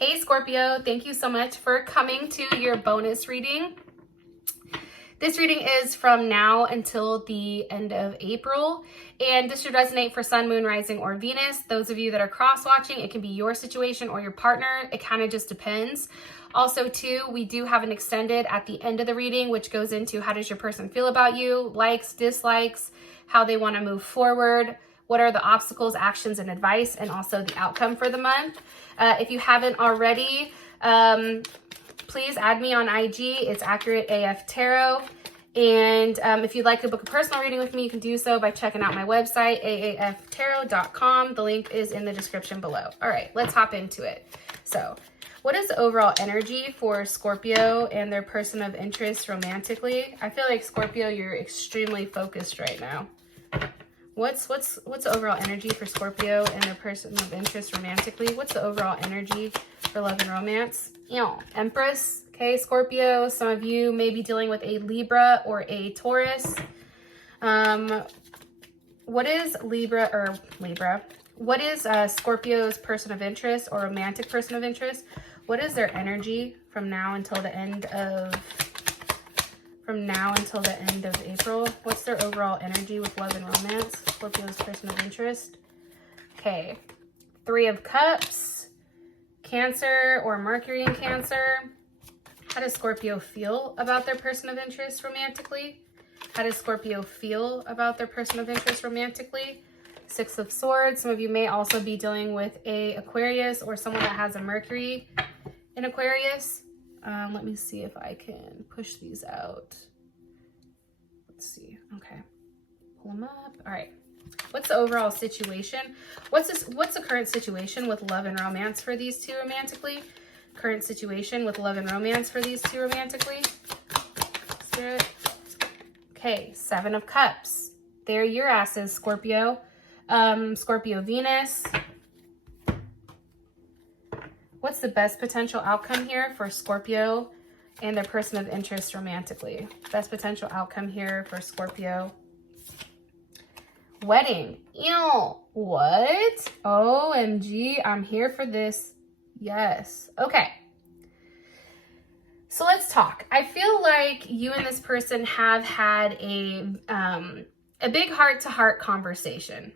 Hey Scorpio, thank you so much for coming to your bonus reading. This reading is from now until the end of April, and this should resonate for Sun, Moon, Rising, or Venus. Those of you that are cross-watching, it can be your situation or your partner. It kind of just depends. Also, too, we do have an extended at the end of the reading, which goes into how does your person feel about you, likes, dislikes, how they want to move forward, what are the obstacles, actions, and advice, and also the outcome for the month. If you haven't already, please add me on IG. It's Accurate AF Tarot. And if you'd like to book a personal reading with me, you can do so by checking out my website, aaftarot.com. The link is in the description below. All right, let's hop into it. So, what is the overall energy for Scorpio and their person of interest romantically? I feel like Scorpio, you're extremely focused right now. What's the overall energy for Scorpio and their person of interest romantically? What's the overall energy for love and romance? Empress. Okay, Scorpio, some of you may be dealing with a Libra or a Taurus. What is Libra? What is Scorpio's person of interest or romantic person of interest? What is their energy from now until the end of April? What's their overall energy with love and romance? Scorpio's person of interest. Okay, 3 of Cups, Cancer or Mercury in Cancer. How does Scorpio feel about their person of interest romantically? How does Scorpio feel about their person of interest romantically? 6 of Swords. Some of you may also be dealing with a Aquarius or someone that has a Mercury in Aquarius. Let me see if I can push these out. Let's see. Okay. Pull them up. All right. What's the overall situation? What's the current situation with love and romance for these two romantically? Current situation with love and romance for these two romantically? Spirit. Okay, 7 of Cups. There your asses, Scorpio. Scorpio Venus. What's the best potential outcome here for Scorpio and their person of interest romantically? Best potential outcome here for Scorpio. Wedding. Ew. What? OMG, I'm here for this. Yes. Okay. So let's talk. I feel like you and this person have had a big heart-to-heart conversation.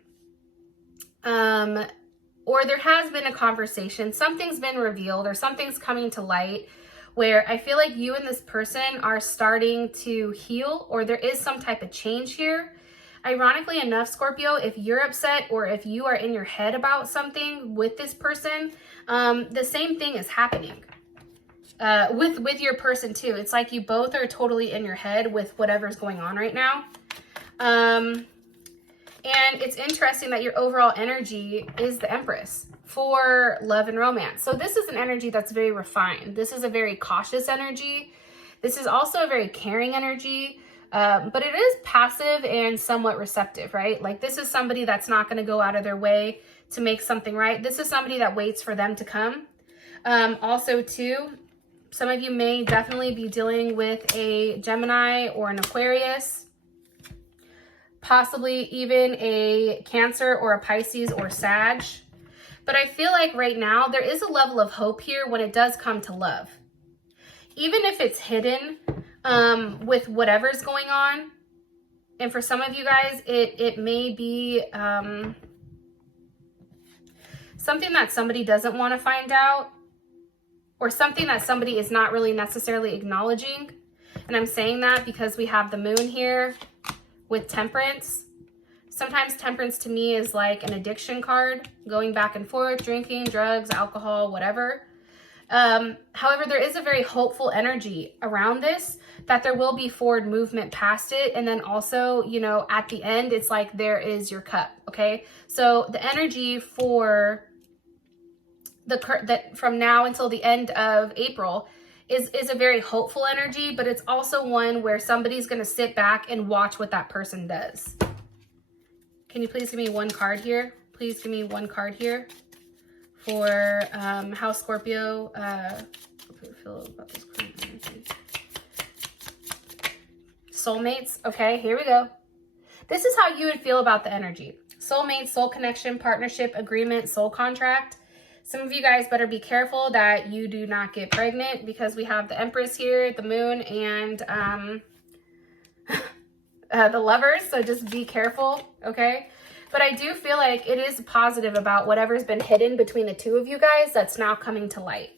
Or there has been a conversation. Something's been revealed or something's coming to light where I feel like you and this person are starting to heal, or there is some type of change here. Ironically enough, Scorpio, if you're upset or if you are in your head about something with this person, the same thing is happening with your person too. It's like you both are totally in your head with whatever's going on right now. And it's interesting that your overall energy is the Empress for love and romance. So this is an energy that's very refined. This is a very cautious energy. This is also a very caring energy. But it is passive and somewhat receptive, right? Like this is somebody that's not going to go out of their way to make something right. This is somebody that waits for them to come. Also, too, some of you may definitely be dealing with a Gemini or an Aquarius, possibly even a Cancer or a Pisces or Sag. But I feel like right now there is a level of hope here when it does come to love. Even if it's hidden, with whatever's going on. And for some of you guys, it may be something that somebody doesn't want to find out, or something that somebody is not really necessarily acknowledging. And I'm saying that because we have the moon here with Temperance. Sometimes Temperance to me is like an addiction card, going back and forth, drinking, drugs, alcohol, whatever. However, there is a very hopeful energy around this, that there will be forward movement past it. And then also, you know, at the end, it's like there is your cup. Okay. So the energy for that from now until the end of April is a very hopeful energy, but it's also one where somebody's going to sit back and watch what that person does. Can you please give me one card here? Please give me one card here for how Scorpio feel about this current energy. Soulmates. Okay, here we go. This is how you would feel about the energy. Soulmate, soul connection, partnership, agreement, soul contract. Some of you guys better be careful that you do not get pregnant, because we have the Empress here, the Moon, and the Lovers. So just be careful, okay? But I do feel like it is positive about whatever's been hidden between the two of you guys that's now coming to light.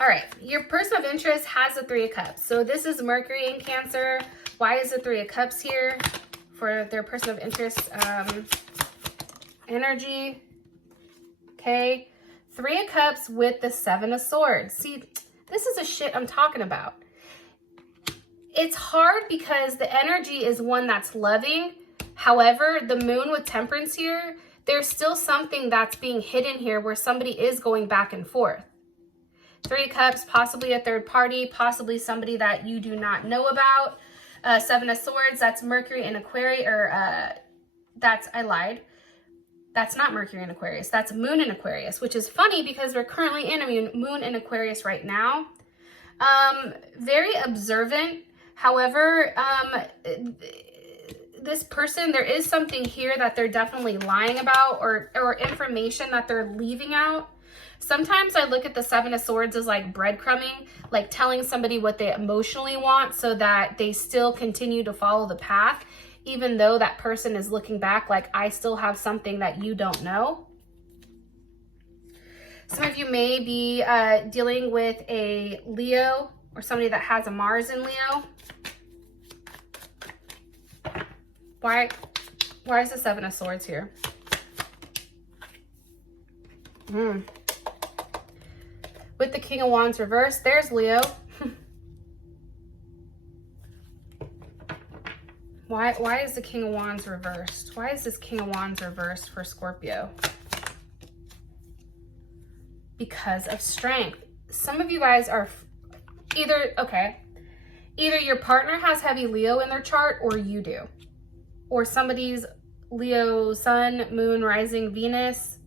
All right, your person of interest has the Three of Cups. So this is Mercury in Cancer. Why is the Three of Cups here for their person of interest energy? Okay, Three of Cups with the Seven of Swords. See, this is the shit I'm talking about. It's hard because the energy is one that's loving. However, the Moon with Temperance here, there's still something that's being hidden here where somebody is going back and forth. Three of Cups, possibly a third party, possibly somebody that you do not know about. Seven of Swords, that's Mercury in Aquarius, or I lied. That's not Mercury in Aquarius, that's Moon in Aquarius, which is funny because we're currently in a Moon in Aquarius right now. Very observant. However, this person, there is something here that they're definitely lying about, or information that they're leaving out. Sometimes I look at the Seven of Swords as like breadcrumbing, like telling somebody what they emotionally want so that they still continue to follow the path, even though that person is looking back like, I still have something that you don't know. Some of you may be dealing with a Leo or somebody that has a Mars in Leo. Why is the Seven of Swords here? With the King of Wands reversed, there's Leo. Why is the King of Wands reversed? Why is this King of Wands reversed for Scorpio? Because of strength. Some of you guys are either your partner has heavy Leo in their chart, or you do. Or somebody's Leo Sun, Moon, Rising, Venus.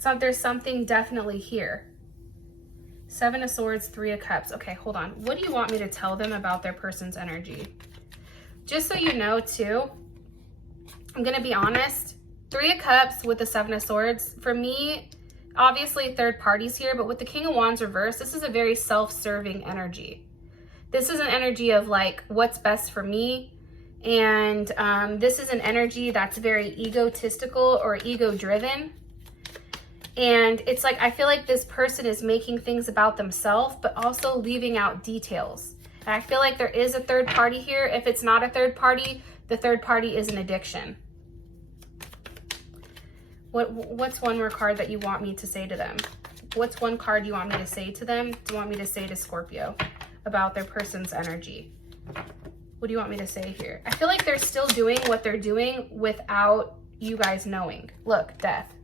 So there's something definitely here. Seven of Swords, Three of Cups. Okay, hold on. What do you want me to tell them about their person's energy? Just so you know too, I'm gonna be honest. Three of Cups with the Seven of Swords, for me, obviously third parties here, but with the King of Wands reversed, this is a very self-serving energy. This is an energy of like, what's best for me. And this is an energy that's very egotistical or ego-driven. And it's like, I feel like this person is making things about themselves, but also leaving out details. And I feel like there is a third party here. If it's not a third party, the third party is an addiction. What's one more card that you want me to say to them? What's one card you want me to say to them? Do you want me to say to Scorpio about their person's energy? What do you want me to say here? I feel like they're still doing what they're doing without you guys knowing. Look, Death.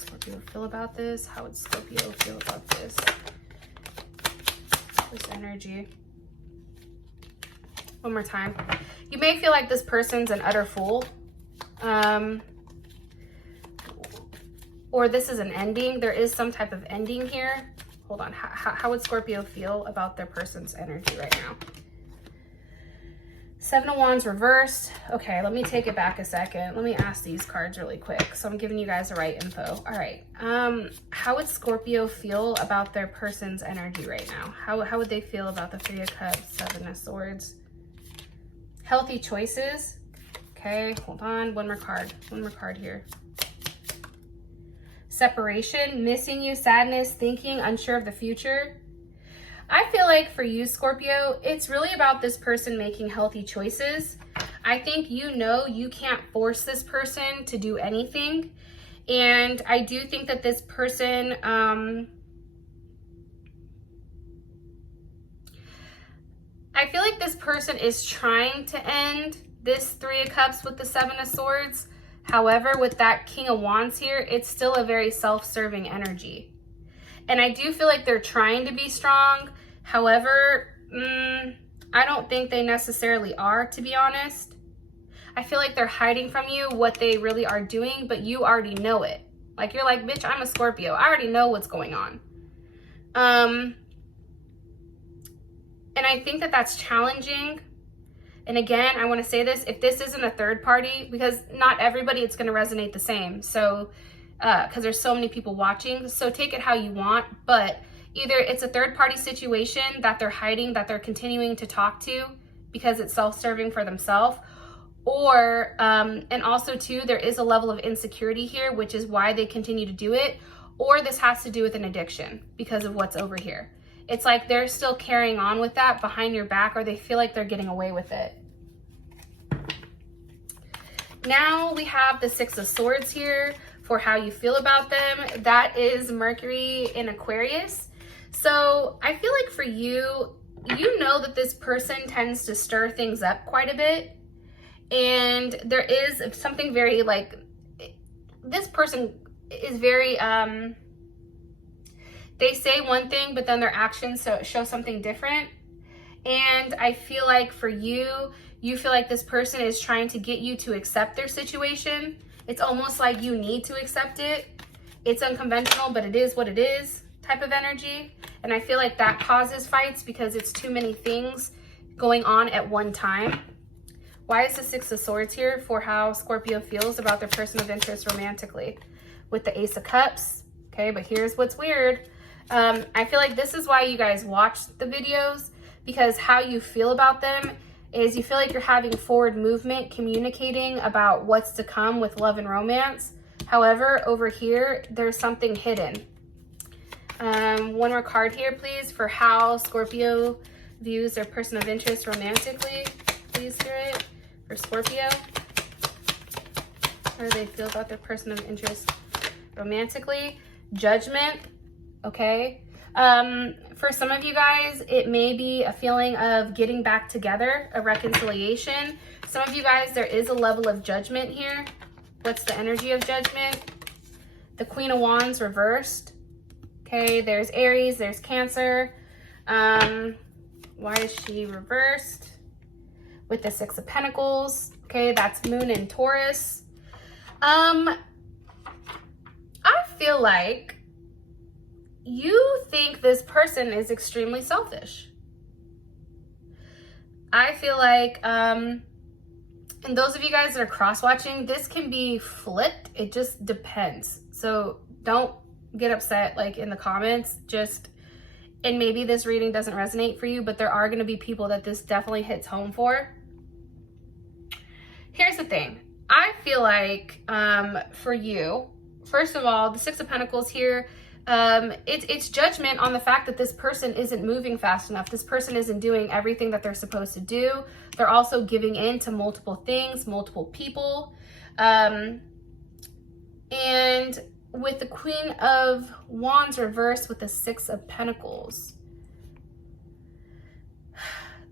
Scorpio feel about this? How would Scorpio feel about this? This energy. One more time. You may feel like this person's an utter fool. Or this is an ending. There is some type of ending here. Hold on. How would Scorpio feel about their person's energy right now? Seven of Wands reversed. Okay, let me take it back a second. Let me ask these cards really quick. So I'm giving you guys the right info. All right. How would Scorpio feel about their person's energy right now? How would they feel about the Three of Cups, Seven of Swords? Healthy choices. Okay, hold on. One more card. One more card here. Separation, missing you, sadness, thinking, unsure of the future. I feel like for you, Scorpio, it's really about this person making healthy choices. I think you know you can't force this person to do anything. And I do think that this person, I feel like this person is trying to end this Three of Cups with the Seven of Swords. However, with that King of Wands here, it's still a very self-serving energy. And I do feel like they're trying to be strong. However, I don't think they necessarily are, to be honest. I feel like they're hiding from you what they really are doing, but you already know it. Like, you're like, bitch, I'm a Scorpio. I already know what's going on. And I think that that's challenging And again, I want to say this, if this isn't a third party, because not everybody it's going to resonate the same. So, because there's so many people watching, so take it how you want, but either it's a third party situation that they're hiding, that they're continuing to talk to because it's self-serving for themselves, or, and also too, there is a level of insecurity here, which is why they continue to do it, or this has to do with an addiction because of what's over here. It's like they're still carrying on with that behind your back, or they feel like they're getting away with it. Now we have the Six of Swords here for how you feel about them. That is Mercury in Aquarius. So I feel like for you, you know that this person tends to stir things up quite a bit. And there is something very like, this person is very, they say one thing, but then their actions show something different. And I feel like for you, you feel like this person is trying to get you to accept their situation. It's almost like you need to accept it. It's unconventional, but it is what it is type of energy. And I feel like that causes fights because it's too many things going on at one time. Why is the Six of Swords here? For how Scorpio feels about their person of interest romantically with the Ace of Cups. Okay, but here's what's weird. I feel like this is why you guys watch the videos, because how you feel about them is you feel like you're having forward movement, communicating about what's to come with love and romance. However, over here, there's something hidden. One more card here, please, for how Scorpio views their person of interest romantically. Please, Spirit, for Scorpio. How do they feel about their person of interest romantically? Judgment, okay? For some of you guys, it may be a feeling of getting back together, a reconciliation. Some of you guys, there is a level of judgment here. What's the energy of judgment? The Queen of Wands reversed. Okay, there's Aries, there's Cancer. Why is she reversed? With the Six of Pentacles. Okay, that's Moon in Taurus. I feel like you think this person is extremely selfish. I feel like, and those of you guys that are cross-watching, this can be flipped. It just depends. So don't get upset like in the comments. And maybe this reading doesn't resonate for you, but there are going to be people that this definitely hits home for. Here's the thing. I feel like for you, first of all, the Six of Pentacles here, it's judgment on the fact that this person isn't moving fast enough. This person isn't doing everything that they're supposed to do. They're also giving in to multiple things, multiple people. And with the Queen of Wands reversed with the Six of Pentacles,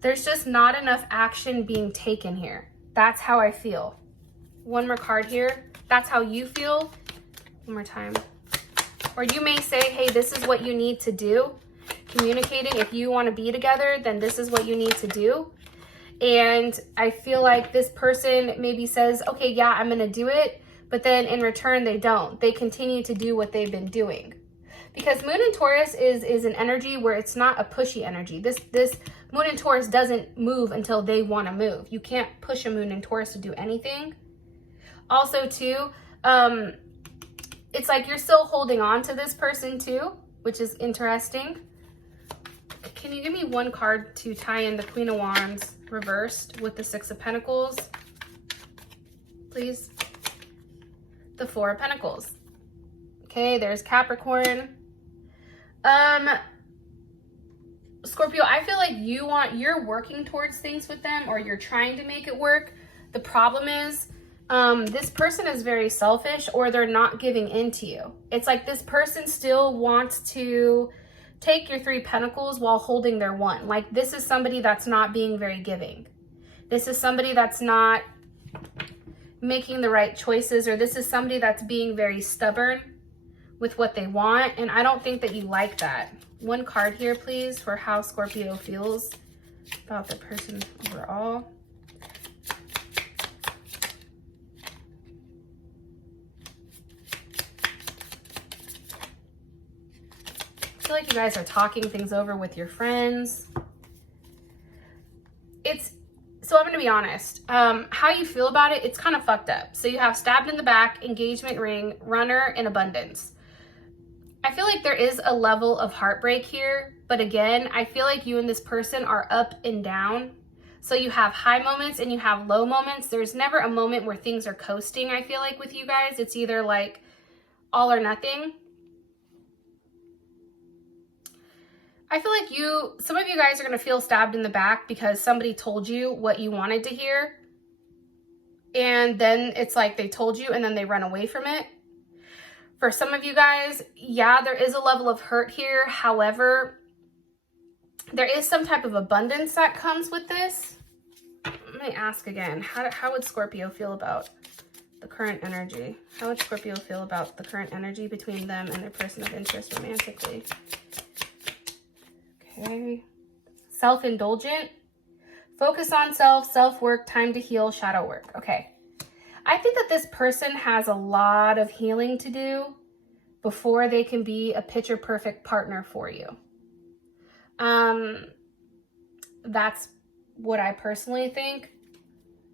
there's just not enough action being taken here. That's how I feel. One more card here. That's how you feel. One more time. Or you may say, hey, this is what you need to do. Communicating, if you want to be together, then this is what you need to do. And I feel like this person maybe says, okay, yeah, I'm going to do it. But then in return, they don't. They continue to do what they've been doing. Because Moon in Taurus is an energy where it's not a pushy energy. This Moon in Taurus doesn't move until they want to move. You can't push a Moon in Taurus to do anything. Also, too, it's like you're still holding on to this person, too, which is interesting. Can you give me one card to tie in the Queen of Wands reversed with the Six of Pentacles, please? The Four of Pentacles. Okay, there's Capricorn. Scorpio, I feel like you're working towards things with them, or you're trying to make it work. The problem is, this person is very selfish, or they're not giving in to you. It's like this person still wants to take your Three of Pentacles while holding their One. Like, this is somebody that's not being very giving. This is somebody that's not making the right choices, or this is somebody that's being very stubborn with what they want. And I don't think that you like that. One card here, please, for how Scorpio feels about the person overall. I feel like you guys are talking things over with your friends. So I'm going to be honest. How you feel about it, it's kind of fucked up. So you have stabbed in the back, engagement ring, runner, and abundance. I feel like there is a level of heartbreak here. But again, I feel like you and this person are up and down. So you have high moments and you have low moments. There's never a moment where things are coasting, I feel like, with you guys. It's either like all or nothing. I feel like some of you guys are going to feel stabbed in the back because somebody told you what you wanted to hear. And then it's like they told you and then they run away from it. For some of you guys, yeah, there is a level of hurt here. However, there is some type of abundance that comes with this. Let me ask again. How would Scorpio feel about the current energy? How would Scorpio feel about the current energy between them and their person of interest romantically? Okay. Self-indulgent. Focus on self, self-work, time to heal, shadow work. Okay. I think that this person has a lot of healing to do before they can be a picture perfect partner for you. That's what I personally think.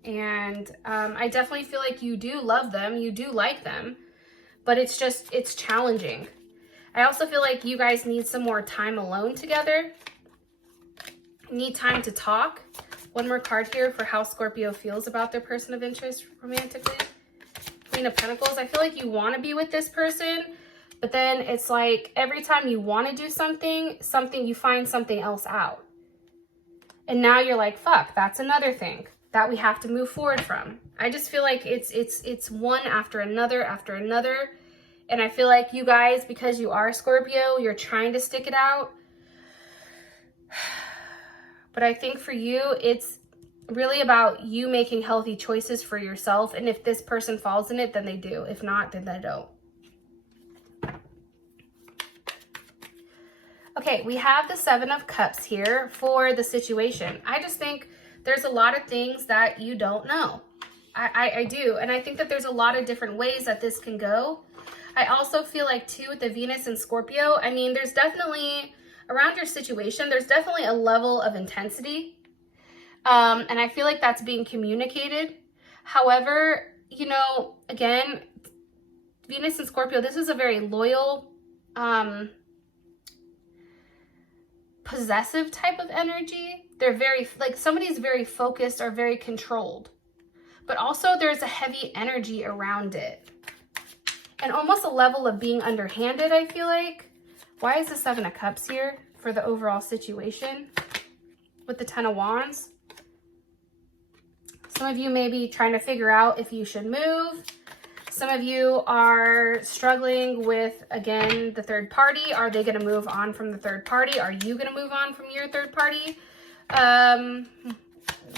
And I definitely feel like you do love them. You do like them. But it's challenging. I also feel like you guys need some more time alone together. Need time to talk. One more card here for how Scorpio feels about their person of interest romantically. Queen of Pentacles. I feel like you want to be with this person, but then it's like every time you want to do something, you find something else out. And now you're like, fuck, that's another thing that we have to move forward from. I just feel like it's one after another after another. And I feel like you guys, because you are Scorpio, you're trying to stick it out. But I think for you, it's really about you making healthy choices for yourself. And if this person falls in it, then they do. If not, then they don't. Okay, we have the Seven of Cups here for the situation. I just think there's a lot of things that you don't know. I do. And I think that there's a lot of different ways that this can go. I also feel like, too, with the Venus and Scorpio, I mean, there's definitely, around your situation, there's definitely a level of intensity. And I feel like that's being communicated. However, you know, again, Venus and Scorpio, this is a very loyal, possessive type of energy. They're very, like, somebody's very focused or very controlled. But also there's a heavy energy around it. And almost a level of being underhanded, I feel like. Why is the Seven of Cups here for the overall situation with the Ten of Wands? Some of you may be trying to figure out if you should move. Some of you are struggling with, again, the third party. Are they going to move on from the third party? Are you going to move on from your third party?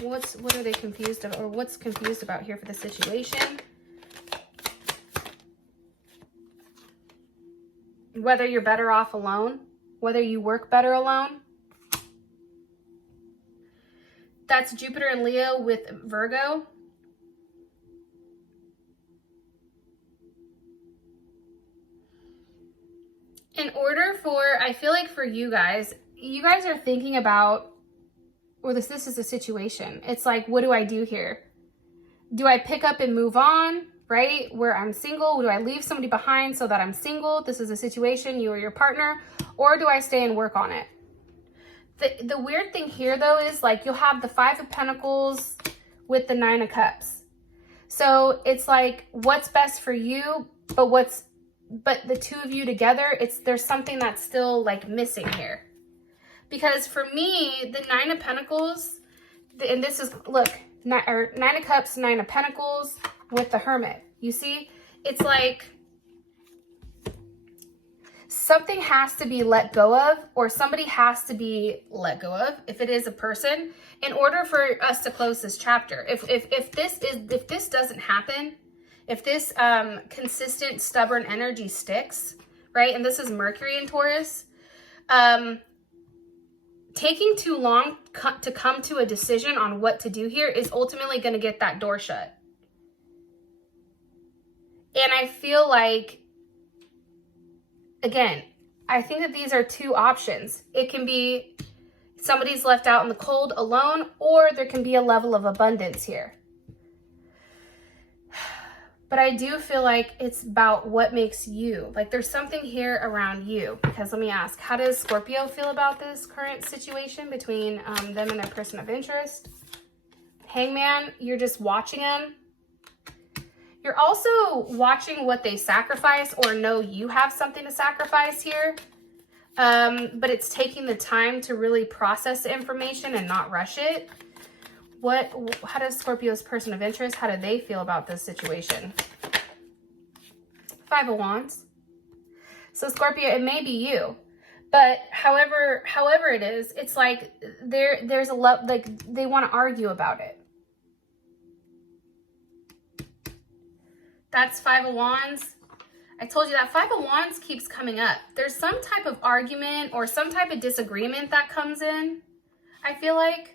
What are they confused about, or what's confused about here for the situation? Whether you're better off alone, whether you work better alone. That's Jupiter and Leo with Virgo. In order for, I feel like for you guys are thinking about, or this is a situation. It's like, what do I do here? Do I pick up and move on, right? Where I'm single? Do I leave somebody behind so that I'm single? This is a situation, you or your partner. Or do I stay and work on it? The weird thing here, though, is like you'll have the Five of Pentacles with the Nine of Cups. So it's like, what's best for you, but the two of you together, there's something that's still like missing here. Because for me, the Nine of Pentacles, and this is, look, Nine of Cups, Nine of Pentacles with the Hermit. You see, it's like something has to be let go of, or somebody has to be let go of, if it is a person, in order for us to close this chapter. If this doesn't happen, if this consistent, stubborn energy sticks, right? And this is Mercury in Taurus. Taking too long to come to a decision on what to do here is ultimately going to get that door shut. And I feel like, again, I think that these are two options. It can be Somebody's left out in the cold alone, or there can be a level of abundance here. But I do feel like it's about what makes you, like there's something here around you. Because let me ask, how does Scorpio feel about this current situation between them and their person of interest? Hangman, you're just watching them. You're also watching what they sacrifice, or know you have something to sacrifice here. But it's taking the time to really process the information and not rush it. How does Scorpio's person of interest, how do they feel about this situation? Five of Wands. So Scorpio, it may be you, but however it is, it's like there's a love, like they want to argue about it. That's Five of Wands. I told you that Five of Wands keeps coming up. There's some type of argument or some type of disagreement that comes in. I feel like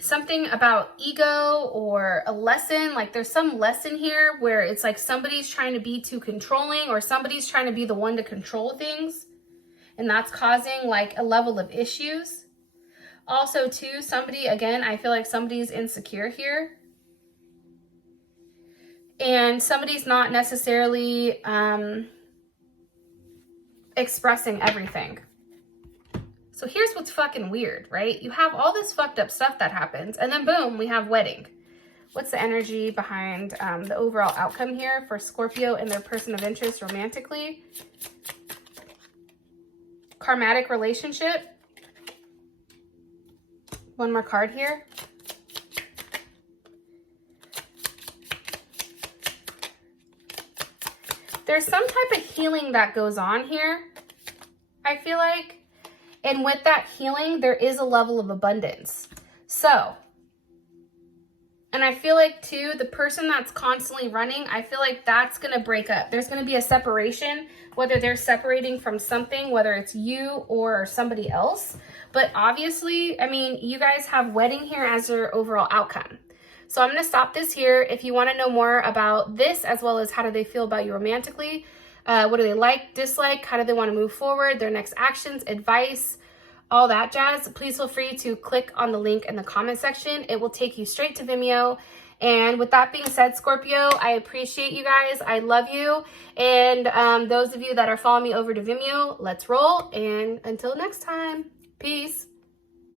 something about ego or a lesson, like there's some lesson here where it's like somebody's trying to be too controlling, or somebody's trying to be the one to control things, and that's causing like a level of issues. Also too, somebody, again, I feel like somebody's insecure here, and somebody's not necessarily expressing everything. So here's what's fucking weird, right? You have all this fucked up stuff that happens, and then boom, we have wedding. What's the energy behind the overall outcome here for Scorpio and their person of interest romantically? Karmatic relationship. One more card here. There's some type of healing that goes on here, I feel like. And with that healing, there is a level of abundance. So, and I feel like too, the person that's constantly running, I feel like that's going to break up. There's going to be a separation, whether they're separating from something, whether it's you or somebody else. But obviously, I mean, you guys have wedding here as your overall outcome. So I'm going to stop this here. If you want to know more about this, as well as how do they feel about you romantically, what do they like, dislike, how do they want to move forward, their next actions, advice, all that jazz, please feel free to click on the link in the comment section. It will take you straight to Vimeo. And with that being said, Scorpio, I appreciate you guys. I love you. And those of you that are following me over to Vimeo, let's roll. And until next time, peace.